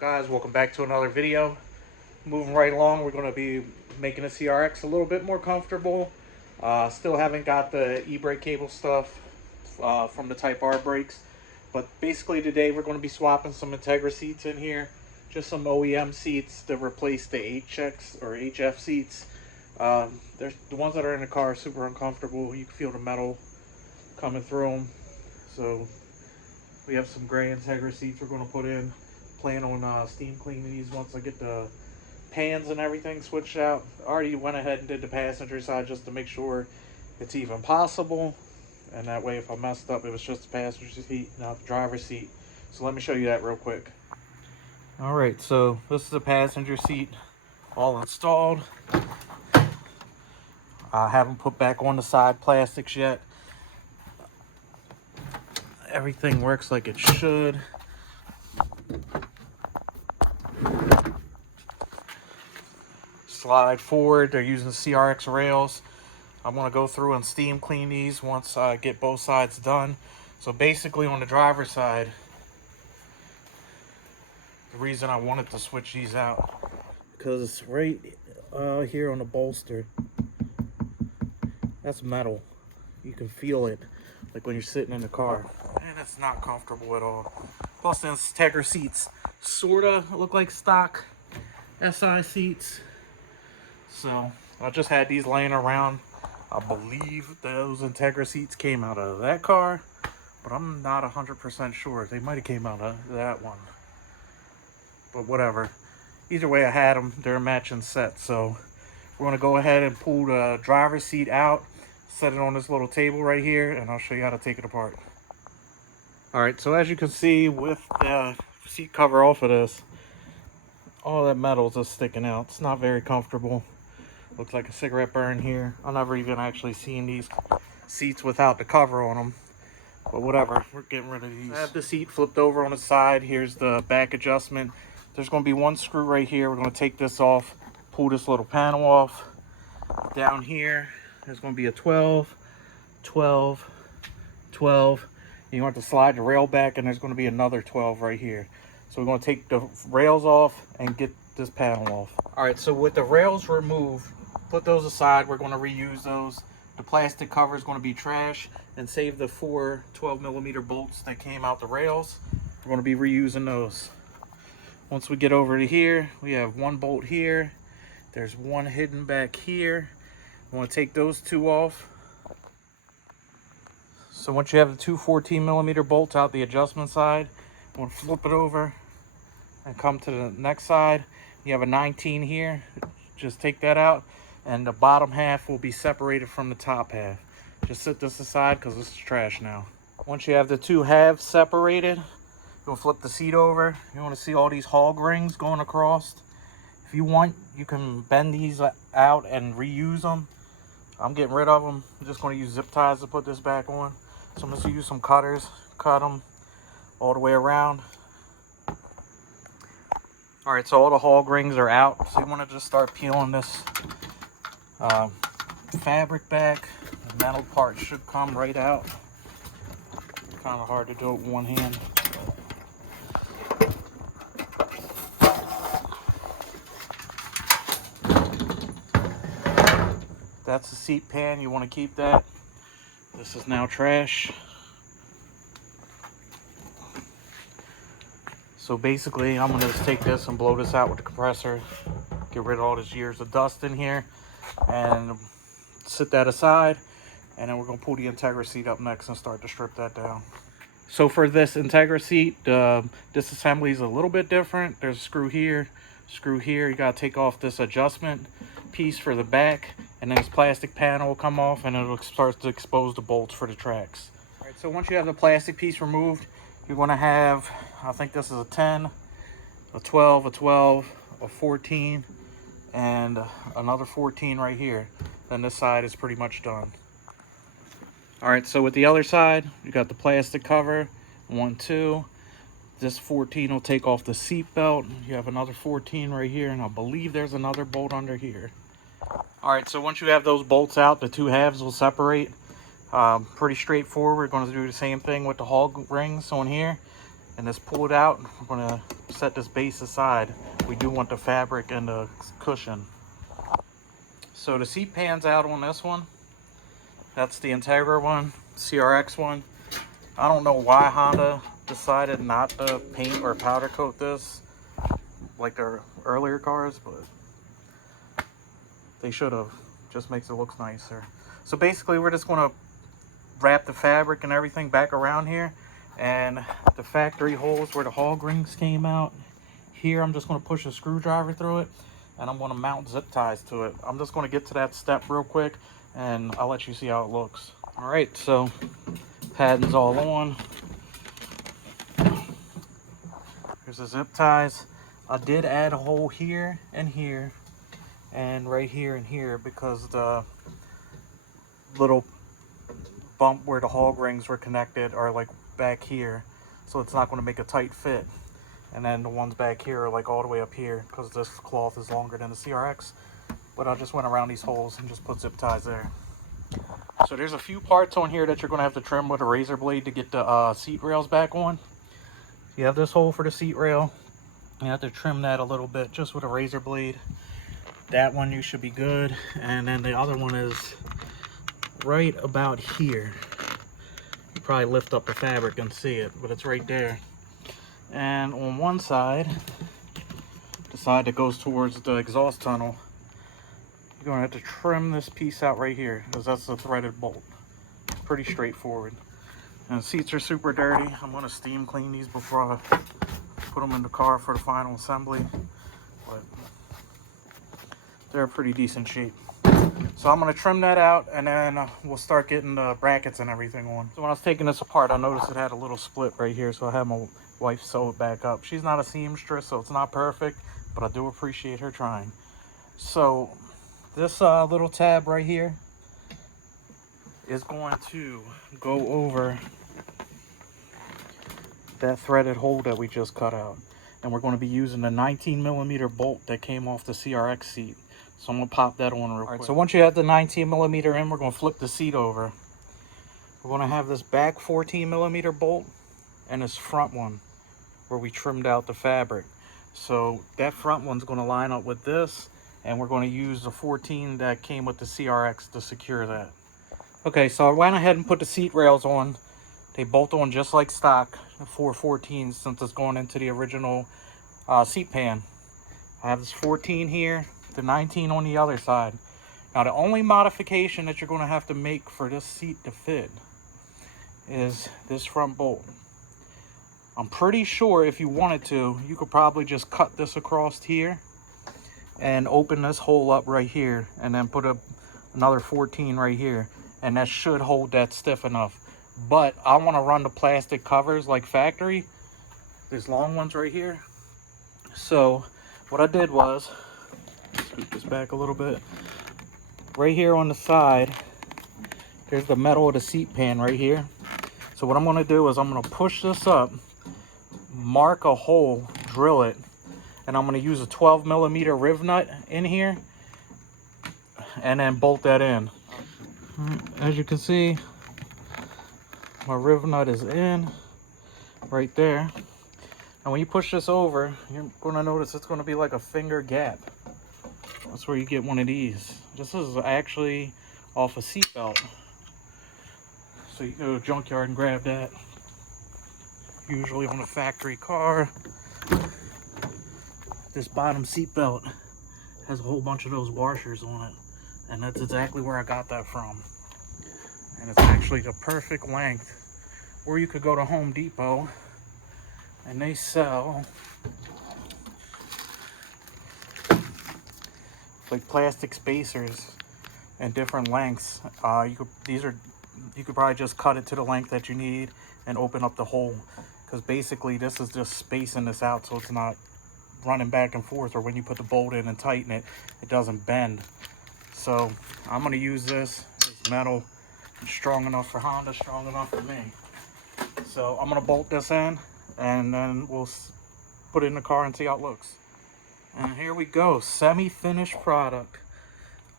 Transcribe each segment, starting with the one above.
Guys, welcome back to another video. Moving right along, we're going to be making the CRX a little bit more comfortable. Still haven't got the e-brake cable stuff from the Type R brakes, but basically today we're going to be swapping some Integra seats in here, just some OEM seats to replace the HX or HF seats. There's the ones that are in the car are super uncomfortable. You can feel the metal coming through them. So we have some gray Integra seats we're going to put in. Plan on steam cleaning these once I get the pans and everything switched out. I already went ahead and did the passenger side just to make sure it's even possible, and that way if I messed up it was just the passenger seat, not the driver's seat. So let me show you that real quick. All right, so this is the passenger seat all installed. I haven't put back on the side plastics yet. Everything works like it should. Slide forward. They're using CRX rails. I'm going to go through and steam clean these once I get both sides done. So basically on the driver's side, the reason I wanted to switch these out, because it's right here on the bolster, that's metal. You can feel it like when you're sitting in the car, and it's not comfortable at all. Plus the Integra seats sort of look like stock SI seats. So I just had these laying around. I believe those Integra seats came out of that car, but I'm not 100% sure. They might have came out of that one, but whatever. Either way, I had them. They're a matching set. So we're going to go ahead and pull the driver's seat out, set it on this little table right here, and I'll show you how to take it apart. All right, so as you can see with the seat cover off of this, all that metal is just sticking out. It's not very comfortable. Looks like a cigarette burn here. I've never even actually seen these seats without the cover on them, but whatever, we're getting rid of these. I have the seat flipped over on the side. Here's the back adjustment. There's going to be one screw right here. We're going to take this off, pull this little panel off. Down here there's going to be a 12, 12, 12. You want to slide the rail back, and there's going to be another 12 right here. So we're going to take the rails off and get this panel off. All right, so with the rails removed, put those aside. We're going to reuse those. The plastic cover is going to be trash, and save the 4 12mm bolts that came out the rails. We're going to be reusing those. Once we get over to here, we have one bolt here. There's one hidden back here. I want to take those two off. So once you have the two 14mm bolts out the adjustment side, I want to flip it over and come to the next side. You have a 19 here. Just take that out, and the bottom half will be separated from the top half. Just set this aside because this is trash now. Once you have the two halves separated, you'll flip the seat over. You want to see all these hog rings going across. If you want, you can bend these out and reuse them. I'm getting rid of them. I'm just going to use zip ties to put this back on. So I'm going to use some cutters, cut them all the way around. All right, so all the hog rings are out. So you want to just start peeling this fabric back. The metal part should come right out. Kind of hard to do it with one hand. That's the seat pan. You want to keep that. This is now trash. So basically, I'm going to just take this and blow this out with the compressor. Get rid of all this years of dust in here. And sit that aside. And then we're going to pull the Integra seat up next and start to strip that down. So for this Integra seat, this assembly is a little bit different. There's a screw here, screw here. You got to take off this adjustment piece for the back. And then this plastic panel will come off, and it'll start to expose the bolts for the tracks. All right, so once you have the plastic piece removed, you're going to have, I think this is a 10, a 12, a 12, a 14, and another 14 right here. Then this side is pretty much done. All right, so with the other side, you got the plastic cover, 1, 2. This 14 will take off the seat belt. You have another 14 right here, and I believe there's another bolt under here. All right, so once you have those bolts out, the two halves will separate. Pretty straightforward. We're going to do the same thing with the hog rings on here, and just pull it out. We're going to set this base aside, we do want the fabric and the cushion. So the seat pan's out on this one. That's the Integra one, CRX one. I don't know why Honda decided not to paint or powder coat this like their earlier cars, but they should have. Just makes it look nicer. So basically we're just going to wrap the fabric and everything back around here, and the factory holes where the hog rings came out here, I'm just going to push a screwdriver through it, and I'm going to mount zip ties to it. I'm just going to get to that step real quick, and I'll let you see how it looks. All right, so padding's all on. Here's the zip ties. I did add a hole here and here and right here and here because the little bump where the hog rings were connected are like back here, so it's not going to make a tight fit. And then the ones back here are like all the way up here because this cloth is longer than the CRX. But I just went around these holes and just put zip ties there. So there's a few parts on here that you're going to have to trim with a razor blade to get the seat rails back on. You have this hole for the seat rail. You have to trim that a little bit just with a razor blade. That one you should be good. And then the other one is right about here. You probably lift up the fabric and see it, but it's right there. And on one side, the side that goes towards the exhaust tunnel, you're going to have to trim this piece out right here because that's the threaded bolt. Pretty straightforward. And the seats are super dirty. I'm going to steam clean these before I put them in the car for the final assembly, but they're in pretty decent shape. So I'm going to trim that out, and then we'll start getting the brackets and everything on. So when I was taking this apart, I noticed it had a little split right here, so I had my wife sew it back up. She's not a seamstress, so it's not perfect, but I do appreciate her trying. So this little tab right here is going to go over that threaded hole that we just cut out, and we're going to be using the 19mm bolt that came off the CRX seat. So I'm going to pop that on real quick. So once you have the 19mm in, we're going to flip the seat over. We're going to have this back 14mm bolt and this front one where we trimmed out the fabric. So that front one's going to line up with this, and we're going to use the 14 that came with the CRX to secure that. Okay, so I went ahead and put the seat rails on. They bolt on just like stock, the 414s, since it's going into the original seat pan. I have this 14 here, the 19 on the other side. Now the only modification that you're going to have to make for this seat to fit is this front bolt. I'm pretty sure if you wanted to, you could probably just cut this across here and open this hole up right here, and then put another 14 right here, and that should hold that stiff enough. But I want to run the plastic covers like factory, these long ones right here. So what I did was, scoot this back a little bit, right here on the side, there's the metal of the seat pan right here. So what I'm going to do is I'm going to push this up, mark a hole, drill it, and I'm going to use a 12mm riv nut in here, and then bolt that in. As you can see, my riv nut is in right there. And when you push this over, you're going to notice it's going to be like a finger gap. That's where you get one of these. This is actually off a seatbelt. So you go to a junkyard and grab that. Usually on a factory car, this bottom seatbelt has a whole bunch of those washers on it. And that's exactly where I got that from. And it's actually the perfect length. Or you could go to Home Depot and they sell like plastic spacers in different lengths. You could probably just cut it to the length that you need and open up the hole, because basically this is just spacing this out so it's not running back and forth, or when you put the bolt in and tighten it, it doesn't bend. So I'm going to use this. It's metal. It's strong enough for Honda, strong enough for me. So I'm going to bolt this in, and then we'll put it in the car and see how it looks. And here we go, semi-finished product.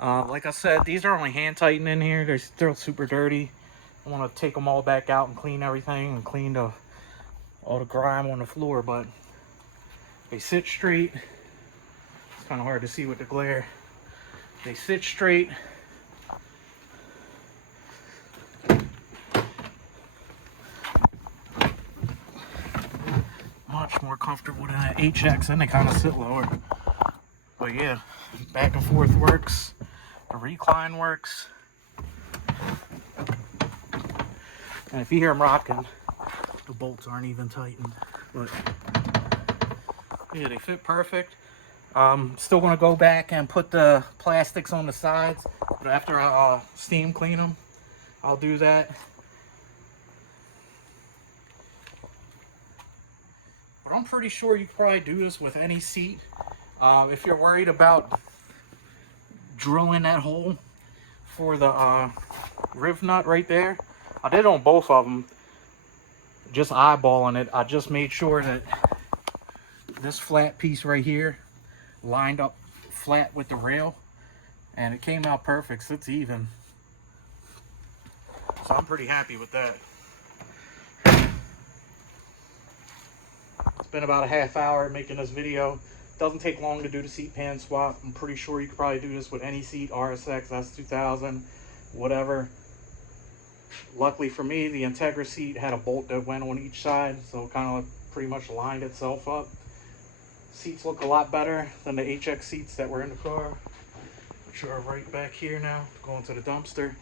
Like I said, these are only hand tightened in here. They're still super dirty. I want to take them all back out and clean everything and clean all the grime on the floor, but They sit straight. It's kind of hard to see with the glare. They sit straight. Much more comfortable than an HX, and they kind of sit lower. But yeah, back and forth works. The recline works. And if you hear them rocking, the bolts aren't even tightened. But yeah, they fit perfect. Still gonna go back and put the plastics on the sides, but after I steam clean them, I'll do that. But I'm pretty sure you can probably do this with any seat. If you're worried about drilling that hole for the riv nut right there, I did on both of them, just eyeballing it. I just made sure that this flat piece right here lined up flat with the rail, and it came out perfect, so it's even. So I'm pretty happy with that. It's been about a half hour making this video. Doesn't take long to do the seat pan swap. I'm pretty sure you could probably do this with any seat, RSX, S2000, whatever. Luckily for me, the Integra seat had a bolt that went on each side, so it kind of pretty much lined itself up. Seats look a lot better than the HX seats that were in the car, which are right back here now, going to the dumpster.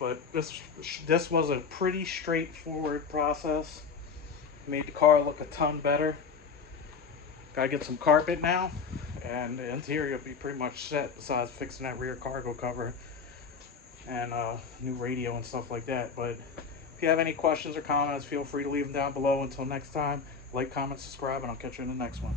But this was a pretty straightforward process. Made the car look a ton better. Gotta get some carpet now, and the interior will be pretty much set, besides fixing that rear cargo cover and new radio and stuff like that. But if you have any questions or comments, feel free to leave them down below. Until next time, like, comment, subscribe, and I'll catch you in the next one.